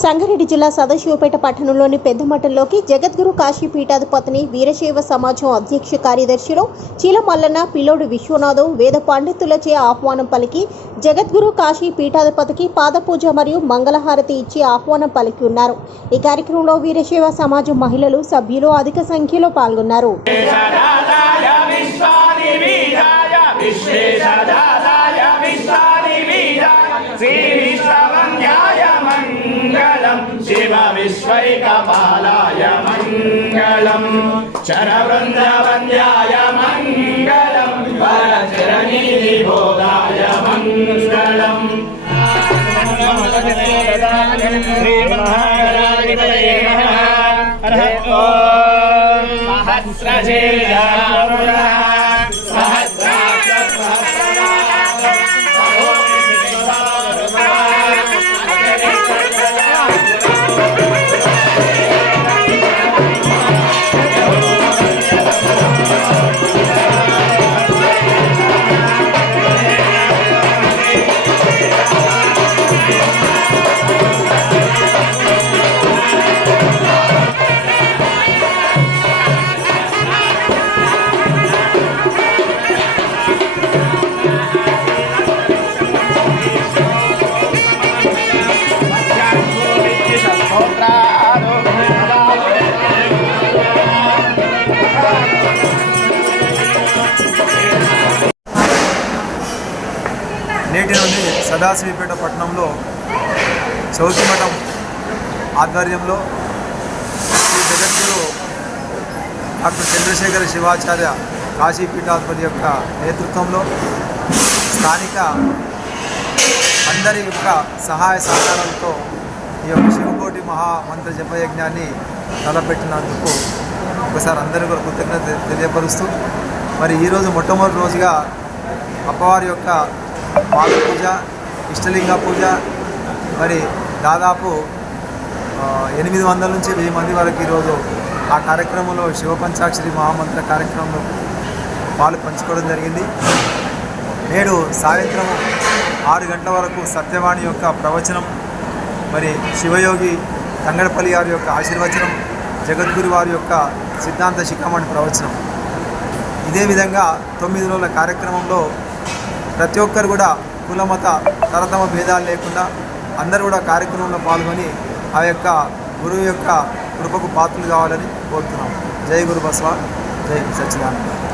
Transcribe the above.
సంగారెడ్డి జిల్లా సదాశివపేట పట్టణంలోని పెద్దమఠంలోకి జగద్గురు కాశీ పీఠాధిపతిని వీరశైవ సమాజం అధ్యక్ష కార్యదర్శులు చీలమల్లన్న పిల్లోడు విశ్వనాథం వేద పండితులచే ఆహ్వానం పలికి జగద్గురు కాశీ పీఠాధిపతికి పాదపూజ మరియు మంగళహారతి ఇచ్చి ఆహ్వానం పలికి ఉన్నారు. ఈ కార్యక్రమంలో వీరశైవ సమాజం మహిళలు సభ్యులు అధిక సంఖ్యలో పాల్గొన్నారు. కపాలాయ మంగళం చరవృందవన్యాయ మంగళం వరచరణీబోధాయ మంగళం సహస్రజేయ నేటి నుండి సదాశివపేట పట్టణంలో చౌతి మఠం ఆధ్వర్యంలో శ్రీ జగద్గురు డాక్టర్ చంద్రశేఖర శివాచార్య కాశీపీఠాధిపతి యొక్క నేతృత్వంలో స్థానిక అందరి యొక్క సహాయ సహకారాలతో ఈ యొక్క శివకోటి మహామంత్ర జపయజ్ఞాన్ని తలపెట్టినందుకు ఒకసారి అందరి కూడా కృతజ్ఞత తెలియపరుస్తూ మరి ఈరోజు మొట్టమొదటి రోజుగా అప్పవారి యొక్క పాద పూజ ఇష్టలింగ పూజ. మరి దాదాపు ఎనిమిది వందల నుంచి వెయ్యి మంది వరకు ఈరోజు ఆ కార్యక్రమంలో శివపంచాక్షరి మహామంత్ర కార్యక్రమంలో పాలు పంచుకోవడం జరిగింది. నేడు సాయంత్రం ఆరు గంటల వరకు సత్యవాణి యొక్క ప్రవచనం మరి శివయోగి తంగడపల్లి గారి యొక్క ఆశీర్వచనం జగద్గురు వారి యొక్క సిద్ధాంత శిఖామణి ప్రవచనం. ఇదే విధంగా తొమ్మిది రోజుల కార్యక్రమంలో ప్రతి ఒక్కరు కూడా కులమత తరతమ భేదాలు లేకుండా అందరూ కూడా కార్యక్రమంలో పాల్గొని ఆ యొక్క గురువు యొక్క కృపకు పాత్రలు కావాలని కోరుతున్నాం. జై గురు బస్వ జై సచ్చిదానంద.